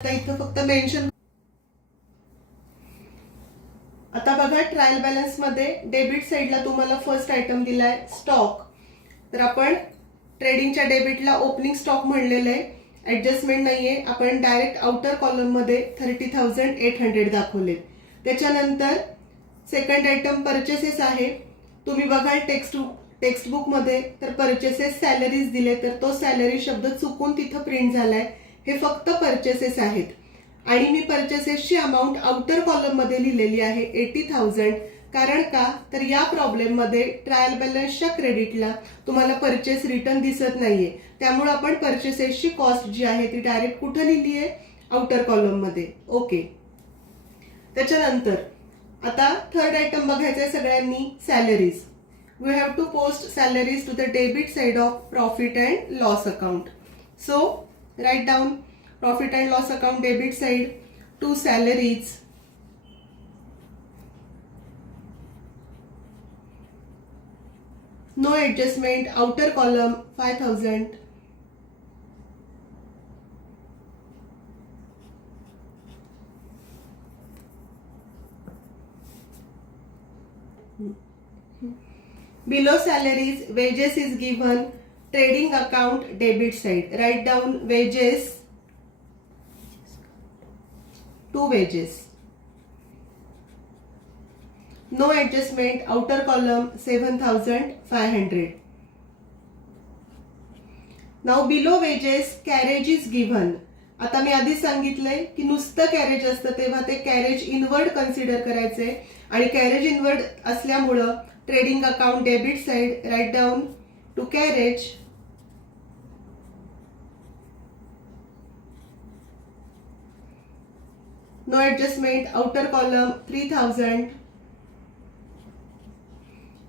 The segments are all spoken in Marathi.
आता इथं फक्त मेन्शन. आता बघा ट्रायल बॅलन्स मध्ये डेबिट साइडला तुम्हाला फर्स्ट आयटम दिलाय स्टॉक. तर आपण ट्रेडिंगच्या डेबिटला ओपनिंग स्टॉक म्हणलेलं आहे, ऍडजस्टमेंट नाहीये. आपण डायरेक्ट आउटर कॉलम मध्ये 30,800 दाखवले. त्याच्यानंतर सेकंड आयटम परचेसेस आहे. तुम्ही बघाल टेक्स्टबुक मध्ये तर परचेसेस सॅलरीज दिले, तर तो सॅलरी शब्द चुकून तिथं प्रिंट झालाय. हे फक्त परचेसेस आहेत आणि मी परचेसेसची अमाऊंट आउटर कॉलम मध्ये लिहिलेली आहे 80,000. कारण का तर या प्रॉब्लेम मध्ये ट्रायल बॅलन्सच्या क्रेडिटला तुम्हाला परचेस रिटर्न दिसत नाहीये, त्यामुळे आपण परचेसेसची कॉस्ट जी आहे ती डायरेक्ट कुठे लिहिली आहे, आउटर कॉलम मध्ये. ओके. त्याच्यानंतर आता थर्ड आयटम बघायचा आहे सगळ्यांनी, salaries. We have to post salaries to the debit side of profit and loss account. So write down profit and loss account debit side to salaries. No adjustment, outer column 5,000. Below salaries, wages is given, trading account debit side. Write down wages, to wages. No adjustment, outer column 7,500. Now below wages, carriage is given. आता मी आधी सांगितलंय की नुसतं कॅरेज असतं तेव्हा ते कॅरेज इनवर्ड कन्सिडर करायचंय, आणि कॅरेज इनवर्ड असल्यामुळं trading account debit side, write down to carriage. No adjustment, outer column 3,000.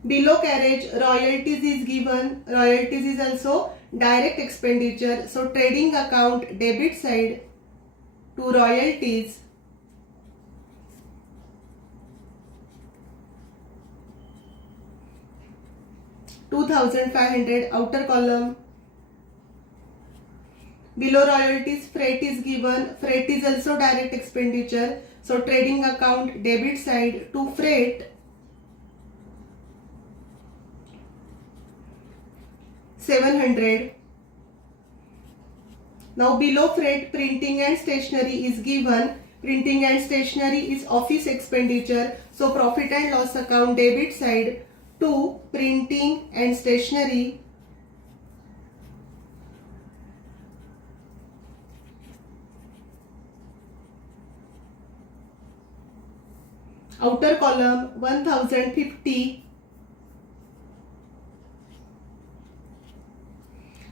Below carriage, royalties is given. Royalties is also direct expenditure. So trading account debit side to royalties. $2,500 outer column. Below royalties, freight is given. Freight is also direct expenditure. So trading account debit side to freight. 700. Now below freight, printing and stationery is given. Printing and stationery is office expenditure. So profit and loss account debit side to printing and stationery. Outer column 1,050.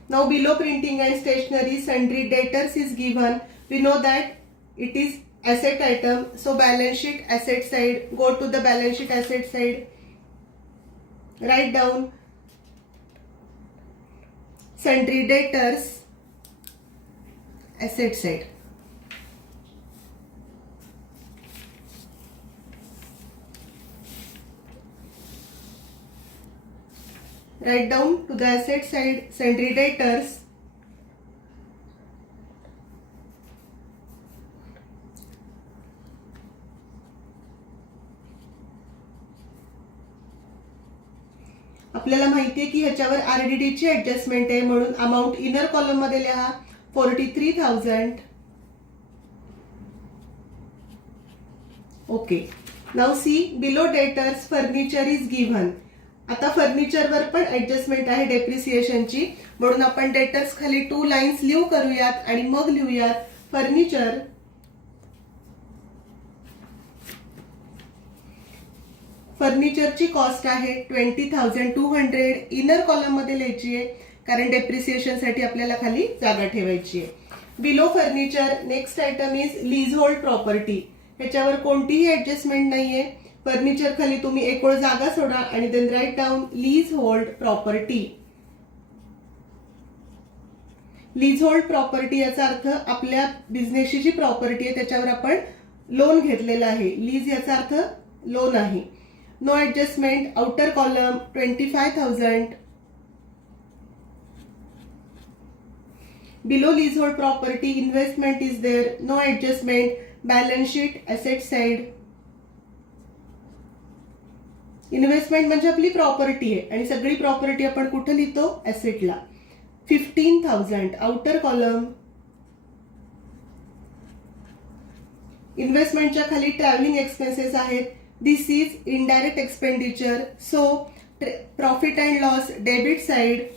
Now below printing and stationery, sundry debtors is given. We know that it is asset item. So balance sheet asset side, go to the balance sheet asset side. Write down sundry debtors asset side. Write down to the asset side sundry debtors. आपल्याला माहिती आहे की ह्याच्यावर आरडीडी ची ऍडजस्टमेंट आहे, म्हणून अमाऊंट इनर कॉलम मध्ये लिहा 43,000. Okay. Now see below debtors, furniture is given. आता फर्निचरवर पण ऍडजस्टमेंट आहे डेप्रिसिएशनची, म्हणून आपण डेटर्स खाली 2 लाईन्स लिहू करूयात आणि मग लिहूयात फर्निचर. फर्निचरची कॉस्ट आहे 20,200. इनर कॉलम मध्ये लिहायची आहे कारण डेप्रिसिएशन साठी आपल्याला खाली जागा ठेवायची आहे. Below furniture, next item is lease hold property. ह्याच्यावर कोणतीही ऍडजस्टमेंट नाहीये. फर्निचर खाली तुम्ही एक ओळ जागा सोडा आणि then write down lease hold property. Lease hold property याचा अर्थ आपल्या बिझनेसची जी प्रॉपर्टी आहे त्याच्यावर आपण लोन घेतलेलं आहे. लीज याचा अर्थ लोन आहे. No adjustment, outer column 25,000. Below leasehold property, investment is there, no adjustment, balance sheet, asset side. Investment म्हणजे आपली प्रॉपर्टी आहे आणि सगळी प्रॉपर्टी आपण कुठे लिहितो? ऍसेटला. 15,000 आउटर कॉलम. इन्व्हेस्टमेंटच्या खाली ट्रॅव्हलिंग एक्सपेन्सेस आहेत. This is indirect expenditure, so profit and loss debit side.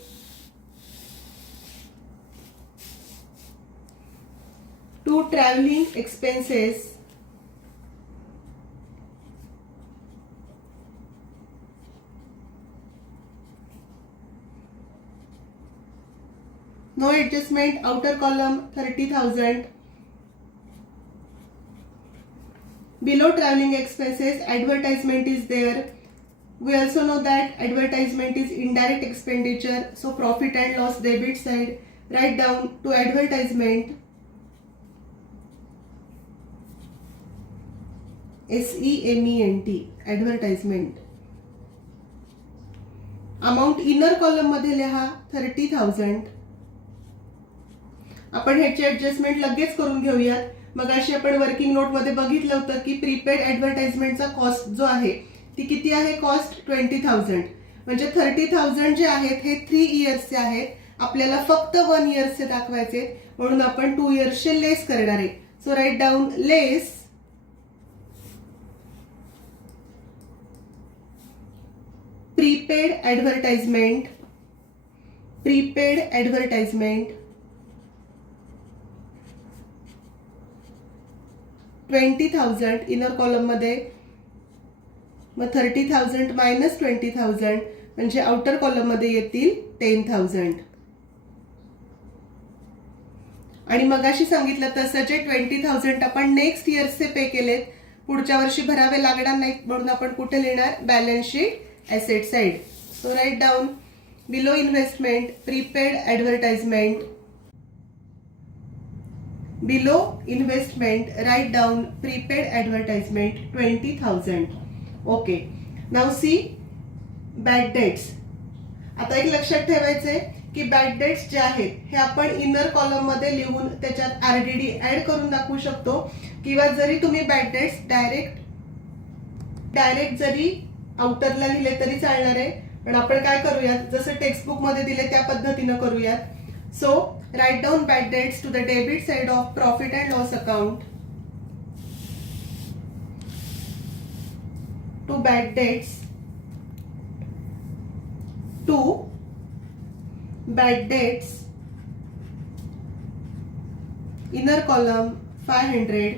To travelling expenses. No adjustment, outer column 30,000. Below traveling expenses, advertisement is there. We also know that advertisement is indirect expenditure, so profit and loss debit side. Write down to advertisement. SEMENT, advertisement. Amount inner column मध्ये लिहा 30,000. आपण ह्याची ऍडजस्टमेंट लगेच करून घेऊयात. मग अशी आपण वर्किंग नोट मध्ये बघितलं होतं की प्रीपेड ऍडव्हर्टाइजमेंटचा कॉस्ट जो आहे ती किती आहे? कॉस्ट 20,000. म्हणजे 30,000 जे आहेत हे 3 इयर्सचे आहेत. आपल्याला फक्त 1 इयर्सचे दाखवायचे म्हणून आपण 2 इयर्सचे लेस करणार आहे. So write down less prepaid advertisement. Prepaid advertisement 20,000 inner column मध्ये. मग 30,000 मायनस 20,000 म्हणजे आउटर कॉलम मध्ये येतील 10,000. आणि मगाशी सांगितलं तसं जे 20,000 आपण नेक्स्ट इयर्सचे पे केलेत, पुढच्या वर्षी भरावे लागणार नाहीत म्हणून आपण कुठे लिहिणार? Balance sheet asset side. So write down below investment prepaid advertisement. Below investment, write down prepaid advertisement 20,000. Okay. Now see bad debts. आता एक लक्षात ठेवायचंय की बॅड डेट्स जे आहेत हे आपण इनर कॉलम मध्ये लिहून त्याच्यात आरडीडी ऍड करून दाखवू शकतो किंवा जरी तुम्ही बॅड डेट्स डायरेक्ट जरी आउटरला लिहिले तरी चालणार आहे. पण आपण काय करूयात, जसं टेक्स्ट बुक मध्ये दिले त्या पद्धतीनं करूयात. So write down bad debts to the debit side of profit and loss account. To bad debts. To bad debts. Inner column 500.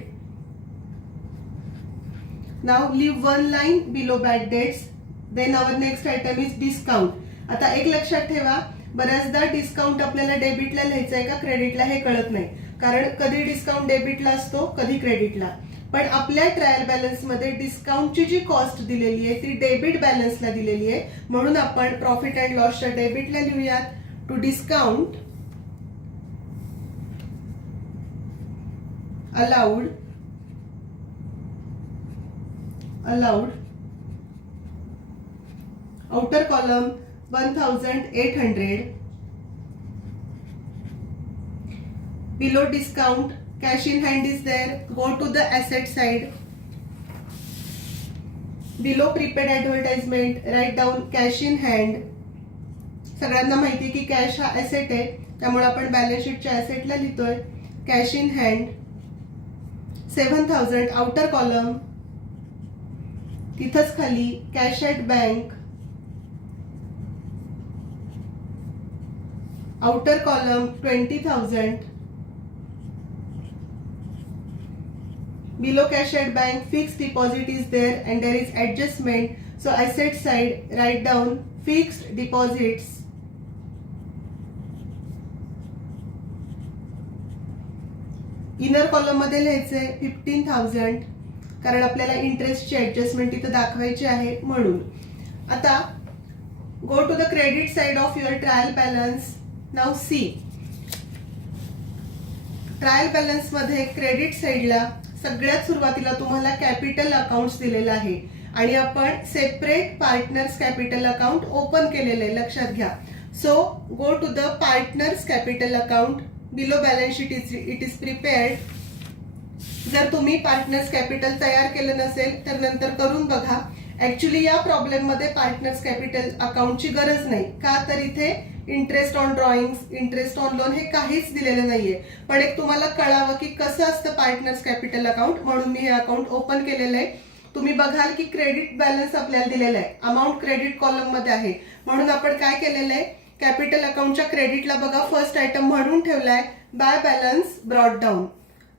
Now leave one line below bad debts. Then our next item is discount. आता एक लक्षात ठेवा, बऱ्याचदा डिस्काउंट आपल्याला डेबिटला लिहायचं आहे का क्रेडिटला हे कळत नाही. कारण कधी डिस्काउंट डेबिटला असतो, कधी क्रेडिटला. पण आपल्या ट्रायल बॅलन्स मध्ये डिस्काउंटची जी कॉस्ट दिलेली आहे ती डेबिट बॅलन्सला दिलेली आहे. म्हणून आपण प्रॉफिट अँड लॉसच्या डेबिटला लिहूयात. To discount allowed outer column 1,800. Below discount, cash in hand is there. Go to the asset side. Below prepaid advertisement, write down cash in hand. सगळ्यांना माहिती की कॅश हा ऍसेट आहे, त्यामुळे आपण बॅलन्स शीटच्या ऍसेटला लिहितोय. Cash in hand 7,000 outer column. तिथंच खाली cash at bank. Outer column 20,000. Below cash at bank, fixed deposit is there and there is adjustment. So asset side, write down fixed deposits. Inner column मध्ये लिहायचंय 15,000 कारण आपल्याला इंटरेस्टची ऍडजस्टमेंट इथं दाखवायची आहे म्हणून. आता go to the credit side of your trial balance. Now see trial balance मध्ये क्रेडिट साइडला सगळ्यात सुरुवातीला तुम्हाला कॅपिटल अकाउंट्स दिलेला आहे आणि आपण separate partners capital account open केलेले लक्षात घ्या. So go to the partners capital account. Below balance sheet it is prepared. जर तुम्ही पार्टनर्स कॅपिटल तयार केलं नसेल तर नंतर करून बघा. ऍक्च्युली या प्रॉब्लेम मध्ये पार्टनर्स कॅपिटल अकाउंटची गरज नाही. का तर इथे interest on drawings, interest on loan हे काहीच दिलेलं नाहीये. पण एक तुम्हाला कळावं की कसं असतं पार्टनर्स कॅपिटल अकाउंट, म्हणून मी हे अकाउंट ओपन केलेलं आहे. तुम्ही बघाल की क्रेडिट बॅलन्स आपल्याला दिलेला आहे, अमाऊंट क्रेडिट कॉलम मध्ये आहे. म्हणून आपण काय केलेलं आहे, कॅपिटल अकाउंटच्या क्रेडिटला बघा फर्स्ट आयटम म्हणून ठेवलाय बाय बॅलन्स ब्रॉट डाऊन.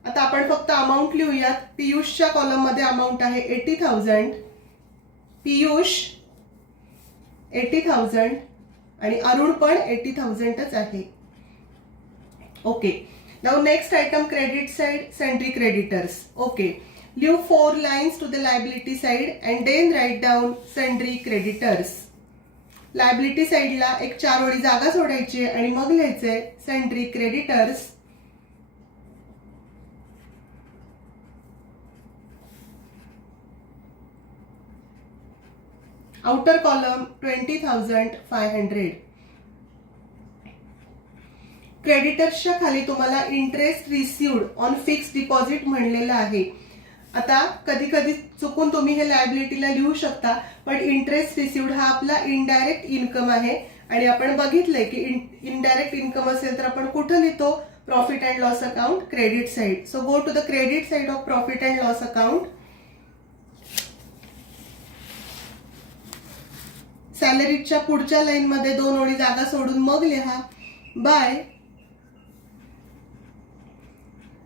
आता आपण फक्त अमाऊंट लिहूयात. पियुषच्या कॉलम मध्ये अमाऊंट आहे 80,000. पियुष 80,000 आणि अरुण पण 80,000च आहे. Okay. Now next item credit side, sundry creditors. Okay. Leave 4 lines to the liability side and then write down sundry creditors. Liability साइडला एक 4 ओळी जागा सोडायची आणि मग लिहायचंय सेंट्री क्रेडिटर्स. Outer column 20,500. क्रेडिटर्सच्या खाली तुम्हाला interest received on fix deposit म्हणलेलं आहे. आता कधी कधी चुकून तुम्ही हे लायबिलिटीला लिहू शकता, पण इंटरेस्ट रिसिव्ड हा आपला इनडायरेक्ट इन्कम आहे आणि आपण बघितलंय की इनडायरेक्ट इन्कम असेल तर आपण कुठं लिहितो, profit and loss account credit side. So go to the credit side of profit and loss account. सॅलरीच्या पुढच्या लाईन मध्ये 2 ओळी जागा सोडून मग लिहा bye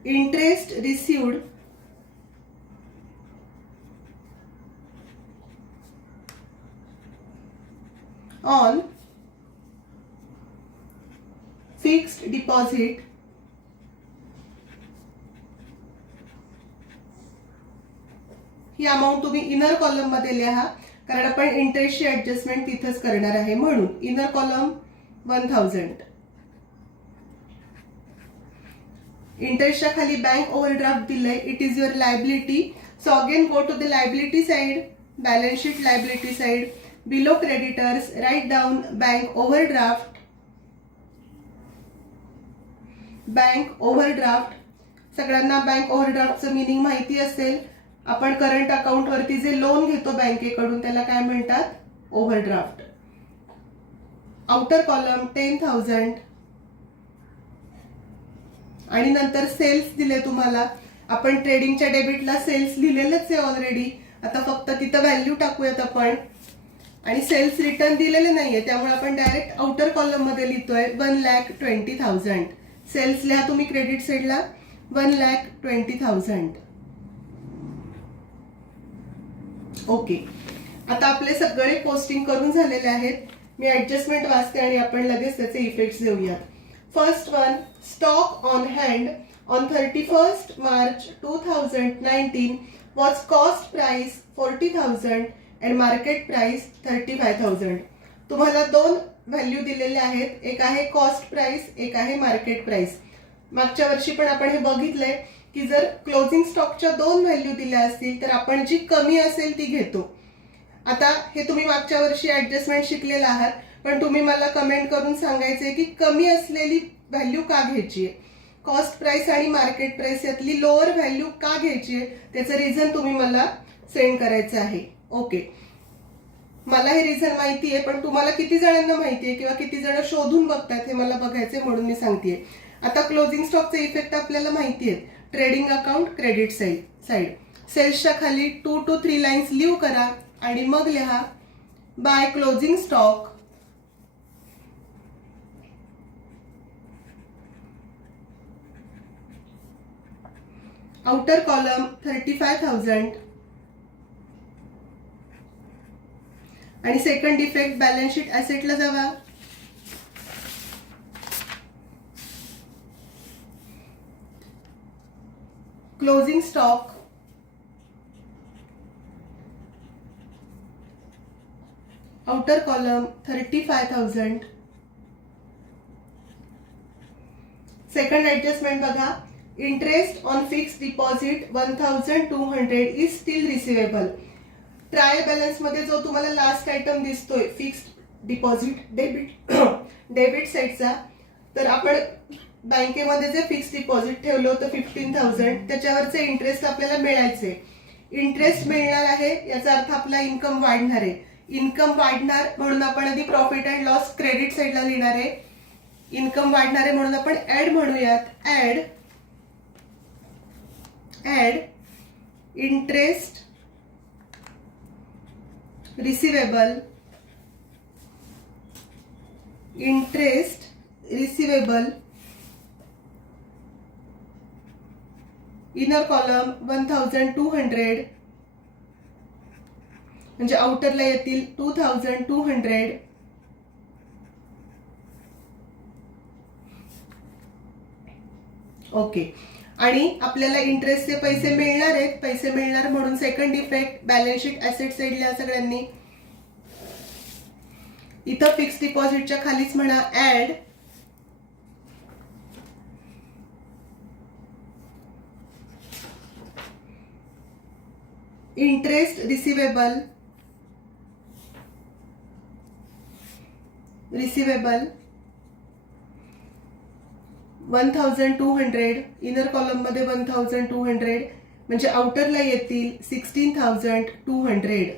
interest received on fixed deposit he amount तुम्ही इनर कॉलम मध्ये लिहा, कारण आपण इंटरेस्टची ऍडजस्टमेंट तिथेच करणार आहे. म्हणून इनर कॉलम 1000. इंटरेस्टच्या खाली बँक ओव्हरड्राफ्ट दिलंय, it is your liability. So again go to the liability side, balance sheet liability side, below creditors, write down bank overdraft. Bank overdraft, सगळ्यांना बँक ओव्हरड्राफ्टचं मिनिंग माहिती असेल. आपण करंट अकाउंट वरती जे लोन घेतो बँकेकडून त्याला काय म्हणतात, ओव्हरड्राफ्ट. आउटर कॉलम 10,000 आणि नंतर सेल्स दिले तुम्हाला. आपण ट्रेडिंगच्या डेबिटला सेल्स लिहिलेलंच आहे ऑलरेडी. आता फक्त तिथं व्हॅल्यू टाकूयात आपण. आणि सेल्स रिटर्न दिलेले नाहीये त्यामुळे आपण डायरेक्ट आउटर कॉलम मध्ये लिहितोय 1,20,000. सेल्स लिहा तुम्ही क्रेडिट साइडला 1,20,000. ओके. आता आपले सगळे पोस्टिंग करून झालेले आहेत. मी ऍडजस्टमेंट वाचते आणि आपण लगेच त्याचे इफेक्ट्स देऊयात. First one, stock on hand on 31st March 2019 was cost price 40,000 and market price 35,000. तुम्हाला 2 व्हॅल्यू दिलेले आहेत, एक आहे कॉस्ट प्राइस, एक आहे मार्केट प्राइस. मागच्या वर्षी पण आपण हे बघितलंय की जर क्लोजिंग स्टॉकच्या 2 व्हॅल्यू दिल्या असतील तर आपण जी कमी असेल ती घेतो. आता हे तुम्ही मागच्या वर्षी ऍडजस्टमेंट शिकलेला आहात, पण तुम्ही मला कमेंट करून सांगायचंय की कमी असलेली व्हॅल्यू का घ्यायची आहे, कॉस्ट प्राइस आणि मार्केट प्राइस यातली लोअर व्हॅल्यू का घ्यायची आहे, त्याचं रिझन तुम्ही मला सेंड करायचं आहे. ओके. मला हे रिझन माहिती आहे, पण तुम्हाला किती जणांना माहिती आहे किंवा किती जण शोधून बघतात हे मला बघायचंय, म्हणून मी सांगतेय. आता क्लोजिंग स्टॉकचे इफेक्ट आपल्याला माहिती आहेत. ट्रेडिंग अकाउंट क्रेडिट साइड, सेल्सच्या खाली 2 to 3 लाइन्स लिव्ह करा आणि मग लिहा by closing stock. Outer column 35,000 आणि सेकंड इफेक्ट बॅलन्स शीट ऍसेटला जावा. Closing stock outer column 35,000. Second adjustment बघा, interest on fixed deposit 1,200 is still receivable. Trial balance मध्ये जो तुम्हाला लास्ट आयटम दिसतोय फिक्स्ड डिपॉझिट डेबिट साइडचा, तर आपण बँकेमध्ये जे फिक्स डिपॉझिट ठेवलं होतं 15,000 त्याच्यावरचे इंटरेस्ट आपल्याला मिळायचे. इंटरेस्ट मिळणार आहे याचा अर्थ आपला इन्कम वाढणार आहे. इन्कम वाढणार म्हणून आपण आधी प्रॉफिट अँड लॉस क्रेडिट साईडला लिहिणार आहे. इन्कम वाढणार आहे म्हणून आपण ऍड म्हणूयात. Add interest receivable inner column 1200 म्हणजे आउटरला येतील 2200. ओके. आणि आपल्याला इंटरेस्टचे पैसे मिळणार आहेत. पैसे मिळणार म्हणून second effect balance sheet asset साईडला सगळ्यांनी इथं फिक्स डिपॉझिटच्या खालीच म्हणा add interest receivable 1200 inner column मध्ये 1200 म्हणजे आउटरला येतील 16,200.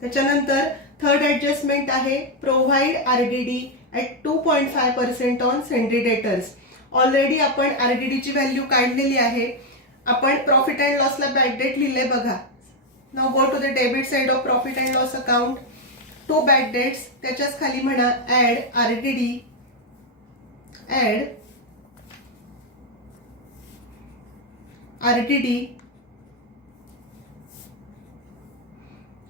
त्याच्यानंतर थर्ड ऍडजस्टमेंट आहे provide R D D at 2.5% on sundry debtors. Already आपण आरडीडी ची व्हॅल्यू काढलेली आहे. आपण प्रॉफिट अँड लॉसला बॅकडेट लिहिले बघा. Now go to the debit side of profit and loss account. 2 bad debts त्याच्याच खाली म्हणा ऍड आरडीडी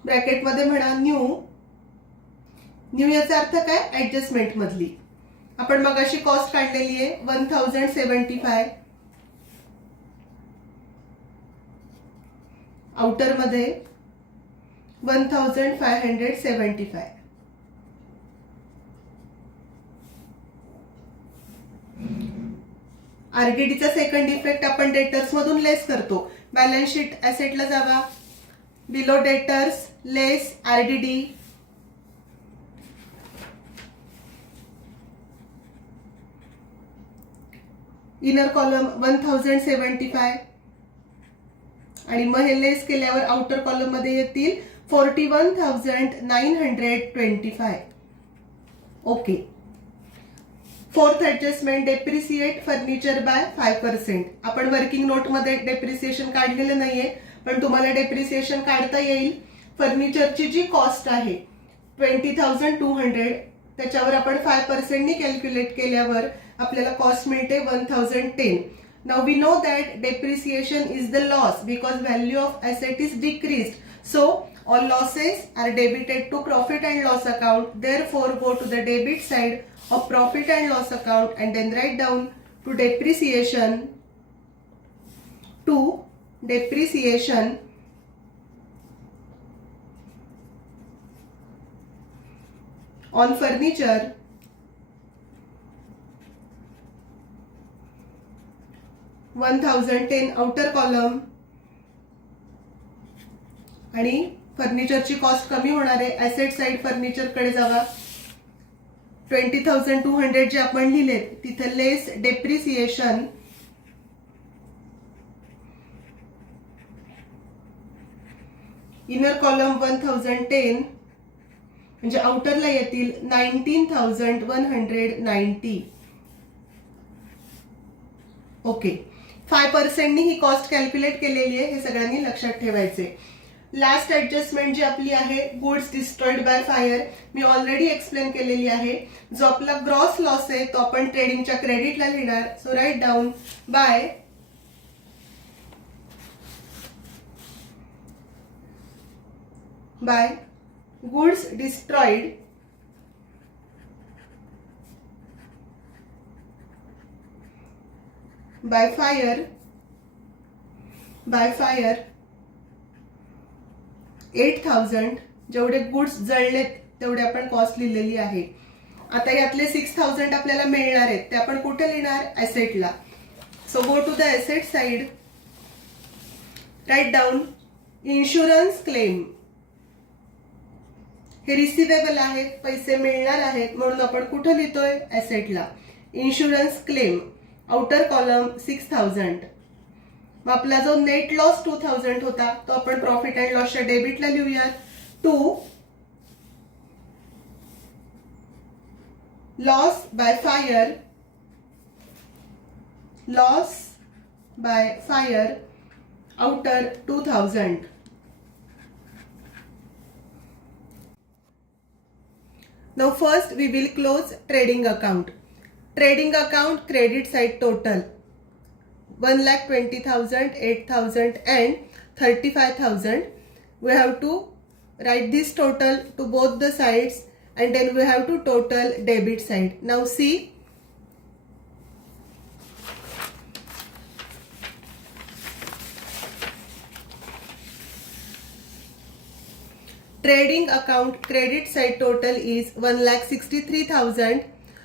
ब्रॅकेट मध्ये म्हणा न्यू याचा अर्थ काय ऍडजस्टमेंट मधली. आपण मगाशी कॉस्ट काढलेली आहे 1075. आउटर मध्ये 1575. आरडीडीचा सेकंड इफेक्ट आपण डेटर्स मधून लेस करतो. बॅलन्स शीट ऍसेटला जावा. बिलो डेटर्स लेस आरडीडी. इनर कॉलम 1075 आणि मग हे लेस केल्यावर आउटर कॉलम मध्ये येतील 41,925. Okay. Fourth adjustment depreciate furniture by 5%. आपण वर्किंग नोट मध्ये डेप्रिसिएशन काढलेलं नाहीये पण तुम्हाला डेप्रिसिएशन काढता येईल. फर्निचरची जी कॉस्ट आहे 20,200 त्याच्यावर आपण 5% नी कॅल्क्युलेट केल्यावर आपल्याला कॉस्ट मिळते 1010. Now we know that depreciation is the loss because value of asset is decreased. So all losses are debited to profit and loss account. Therefore go to the debit side of profit and loss account and then write down to depreciation on furniture 1010 outer column. आणि फर्निचरची कॉस्ट कमी होणार आहे. ऍसेट साइड फर्निचर कडे जावा. 20,200 जे आपण लिहिले तिथे लेस डेप्रिसिएशन इनर कॉलम 1010 म्हणजे आउटरला येतील 19,190. ओके. 5% नी ही कॉस्ट कॅल्क्युलेट केलेली आहे. हे सगळ्यांनी लक्षात ठेवायचे. लास्ट ऍडजस्टमेंट जी आपली आहे goods destroyed by fire me already explain केलेली आहे. जो आपला ग्रॉस लॉस आहे तो आपण ट्रेडिंगच्या क्रेडिटला लिहिणार. So write down by goods destroyed by fire 8,000 जेवढे गुड्स जळलेत तेवढे आपण कॉस्ट लिहिलेली आहे. आता यातले 6,000 आपल्याला मिळणार आहेत ते आपण कुठे लिहिणार ऍसेटला. So go to the asset side. Write down insurance claim. हे रिसिवेबल आहेत, पैसे मिळणार आहेत, म्हणून आपण कुठं लिहितोय? ॲसेटला. Insurance claim, outer column 6000. मग आपला जो नेट लॉस 2000 होता तो आपण प्रॉफिट अँड लॉसच्या डेबिटला लिहूयात. To loss by fire, loss by fire outer 2000. Now first we will close trading account. Trading account credit side total 1,20,000, 8,000 and 35,000. We have to write this total to both the sides and then we have to total debit side. Now see, trading account credit side total is 1,63,000.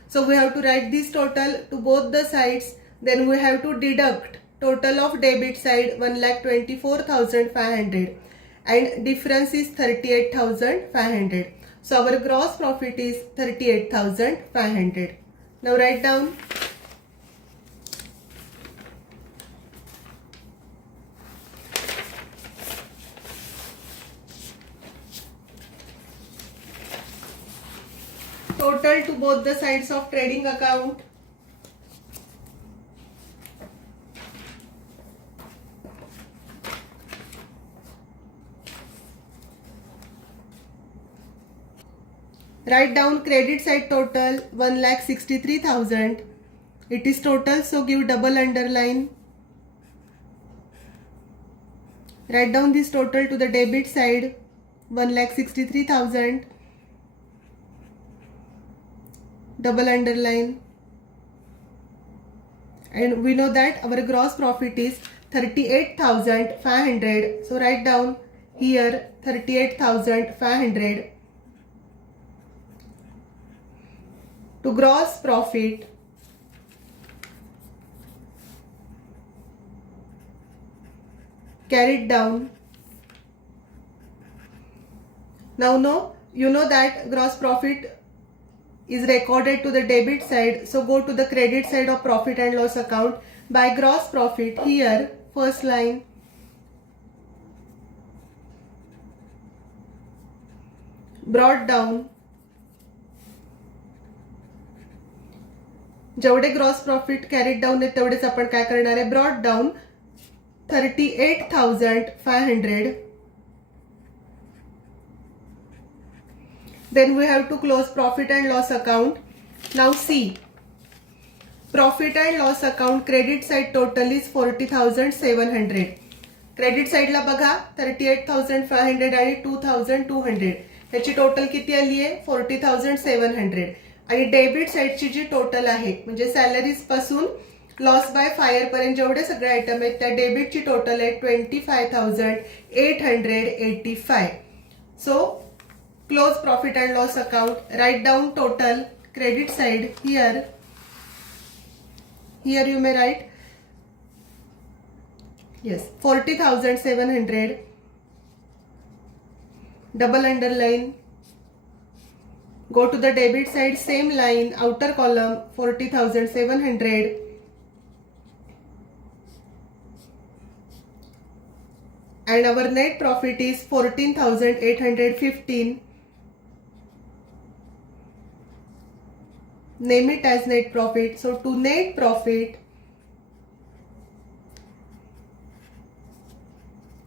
So we have to write this total to both the sides. Then we have to deduct total of debit side 1,24,500 and difference is 38,500. So our gross profit is 38,500. Now write down. Total to both the sides of trading account. Write down credit side total 1,63,000. It is total, so give double underline. Write down this total to the debit side 1,63,000. Double underline. And we know that our gross profit is 38,500. So write down here 38,500. To gross profit carried down. Now you know that gross profit is recorded to the debit side, so go to the credit side of profit and loss account. By gross profit, here first line, brought down. जेवढे ग्रॉस प्रॉफिट कॅरीड डाऊन आहे तेवढेच आपण काय करणार आहे? Brought down 38,500. Then we have to close profit and loss account. Now see, profit and loss account credit side total is 40,700. Credit साइडला बघा 38,500 आणि 2,200. त्याची टोटल किती आली आहे? 40,700. आणि डेबिट साइडची जी टोटल आहे म्हणजे सॅलरीज पासून लॉस बाय फायर पर्यंत जेवढे सगळे आयटम आहेत त्या डेबिटची टोटल आहे 25,885. So close profit and loss account. Write down total credit side here. Here you may write, yes, 40,700. Double underline. Go to the debit side, same line, outer column 40,700. And our net profit is 14,815. Name it as net profit. So to net profit,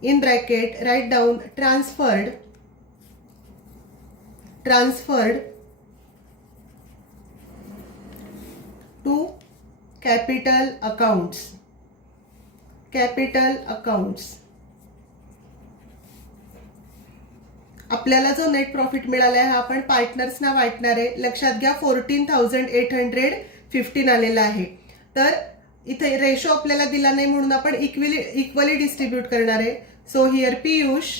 in bracket write down transferred to capital accounts. आपल्याला जो नेट प्रॉफिट मिळाला आहे हा आपण पार्टनर्सना वाटणार आहे. लक्षात घ्या 14,815 आलेला आहे. तर इथे रेशो आपल्याला दिला नाही म्हणून आपण इक्वली डिस्ट्रीब्यूट करणार आहे. So here Piyush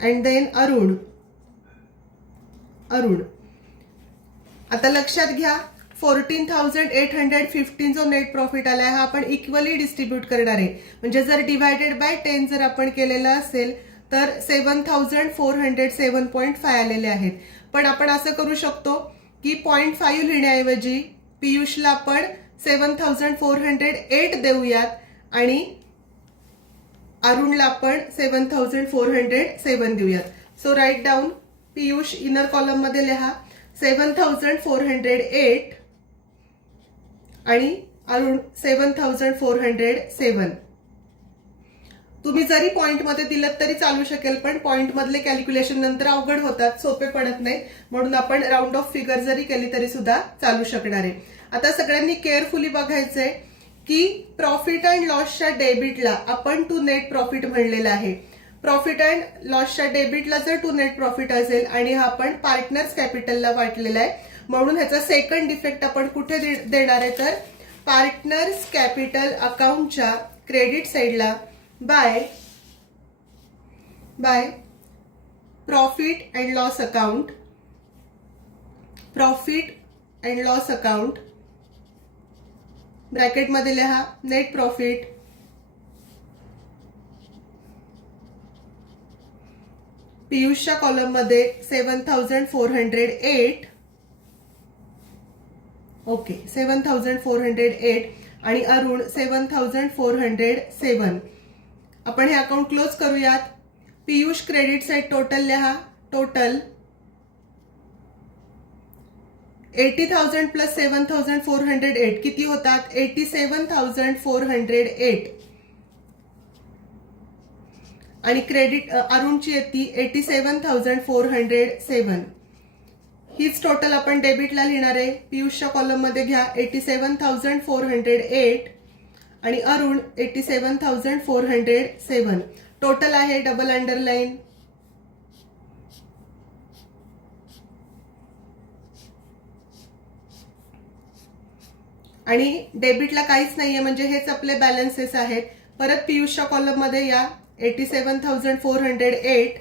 and then Arun. आता लक्षात घ्या 14,815 जो नेट प्रॉफिट आलाय हा आपण इक्वली डिस्ट्रीब्यूट करणार आहे. म्हणजे जर डिवायडेड बाय 10 जर आपण केलेला असेल तर 7407.5 आलेले आहेत. पण आपण असं करू शकतो की 0.5 लिहिण्याऐवजी पियुषला आपण 7408 देऊयात आणि अरुणला आपण 7407 देऊयात. So write down Piyush inner column मध्ये लिहा 7408 आणि अरुण 7407. तुम्ही जरी पॉइंट मध्ये दिलं तरी चालू शकेल, पण पॉइंट मधले कॅल्क्युलेशन नंतर अवघड होतात, सोपे पडत नाही, म्हणून आपण राऊंड ऑफ फिगर जरी केली तरी सुद्धा चालू शकणार आहे. आता सगळ्यांनी केअरफुली बघायचंय की प्रॉफिट अँड लॉसच्या डेबिटला आपण टू नेट प्रॉफिट म्हणलेलं आहे. प्रॉफिट अँड लॉसच्या डेबिटला जर टू नेट प्रॉफिट असेल आणि हा आपण पार्टनर्स कॅपिटलला वाटलेला आहे, म्हणून ह्याचा सेकंड इफेक्ट आपण कुठे देणार आहे, तर पार्टनर्स कॅपिटल अकाउंटच्या क्रेडिट साइडला by profit and loss account, profit and loss account bracket मध्ये लिहा नेट प्रॉफिट पियुषच्या कॉलम मध्ये 7408. ओके 7408 आणि अरुण 7407. आपण हे अकाउंट क्लोज करूयात. पियुष क्रेडिट साइड टोटल लिहा. टोटल 80,000 प्लस 7,408 किती होतात, 87,408. आणि क्रेडिट अरुणची येते 87,407. हीच टोटल आपण डेबिटला लिहिणार आहे. पियुषच्या कॉलम मध्ये घ्या 87,408 आणि अरुण 87,407. टोटल आहे डबल अंडरलाईन. आणि डेबिटला काहीच नाहीये, म्हणजे हेच आपले बॅलन्सेस आहेत. परत पियुषच्या कॉलम मध्ये या 87,408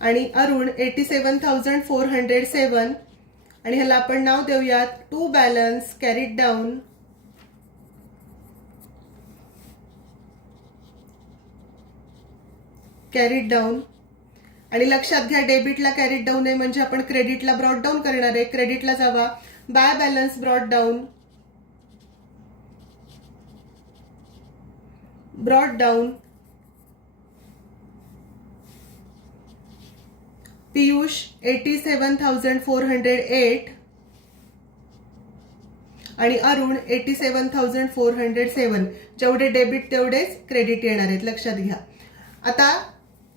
आणि अरुण 87,407. आणि ह्याला आपण नाव देऊयात to balance carried down. Carried down. आणि लक्षात घ्या डेबिटला कॅरीड डाऊन आहे म्हणजे आपण क्रेडिटला ब्रॉड डाऊन करणार आहे. क्रेडिटला जावा by balance brought down, brought down. Piyush 87,408 आणि अरुण 87,407. जेवढे डेबिट तेवढेच क्रेडिट येणार आहेत, लक्षात घ्या. आता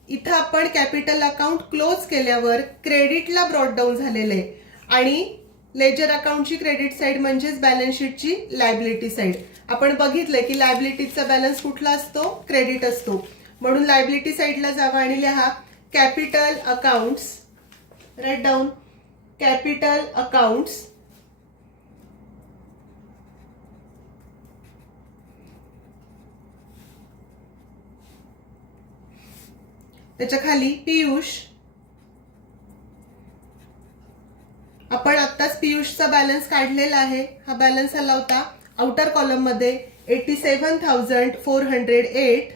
इथं आपण कॅपिटल अकाउंट क्लोज केल्यावर क्रेडिटला ब्रॉड डाऊन झालेलं आहे आणि लेजर अकाउंटची क्रेडिट साइड म्हणजेच बॅलन्स शीटची लायबिलिटी साइड. आपण बघितलंय की लायबिलिटीचा बॅलन्स कुठला असतो, क्रेडिट असतो, म्हणून लायबिलिटी साइडला जावा आणि लिहा capital accounts. Write down capital accounts त्याच्या खाली पियुष. आपण आत्ताच पियुषचा बॅलन्स काढलेला आहे. हा बॅलन्स आला होता आउटर कॉलम मध्ये 87,408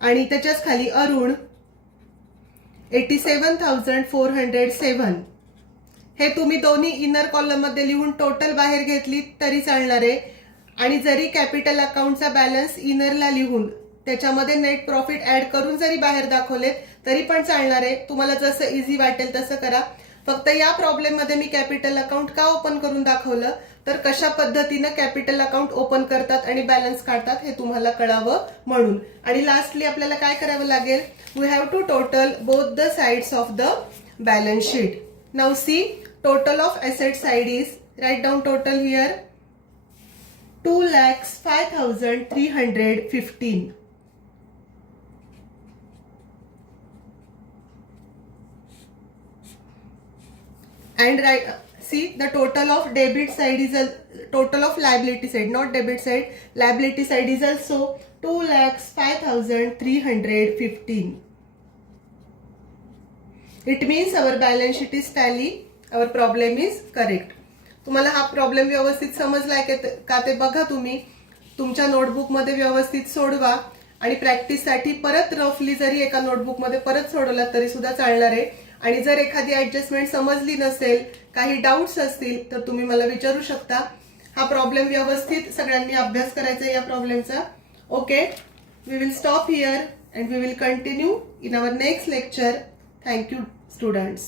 आणि त्याच्याच खाली अरुण 87,407. हे तुम्ही दोन्ही इनर कॉलम मध्ये लिहून टोटल बाहेर घेतली तरी चालणार आहे. आणि जरी कॅपिटल अकाउंटचा बॅलन्स इनरला लिहून त्याच्यामध्ये नेट प्रॉफिट ऍड करून जरी बाहेर दाखवले तरी पण चालणार आहे. तुम्हाला जसं इझी वाटेल तसं करा. फक्त या प्रॉब्लेम मध्ये मी कॅपिटल अकाउंट का ओपन करून दाखवलं, तर कशा पद्धतीनं कॅपिटल अकाउंट ओपन करतात आणि बॅलन्स काढतात हे तुम्हाला कळावं म्हणून. आणि लास्टली आपल्याला काय करावं लागेल, we have to total both the sides of the balance sheet. Now see total of asset side is, write down total here 2,05,315. And see the total of debit side is a total of liability side, not debit side. Liability side is also 2,05,315. It means our balance sheet is tally. Our problem is correct. तुम्हाला हा प्रॉब्लेम व्यवस्थित समजलाय का ते बघा तुम्ही. तुमच्या नोटबुकमध्ये व्यवस्थित सोडवा आणि प्रॅक्टिससाठी परत रफली जरी एका नोटबुकमध्ये परत सोडवलात तरी सुद्धा चालणार आहे. आणि जर एखादी ऍडजस्टमेंट समजली नसेल, काही डाऊट्स असतील तर तुम्ही मला विचारू शकता. हा प्रॉब्लेम व्यवस्थित सगळ्यांनी अभ्यास करायचा या प्रॉब्लेमचा. Okay, we will stop here and we will continue in our next lecture. Thank you students.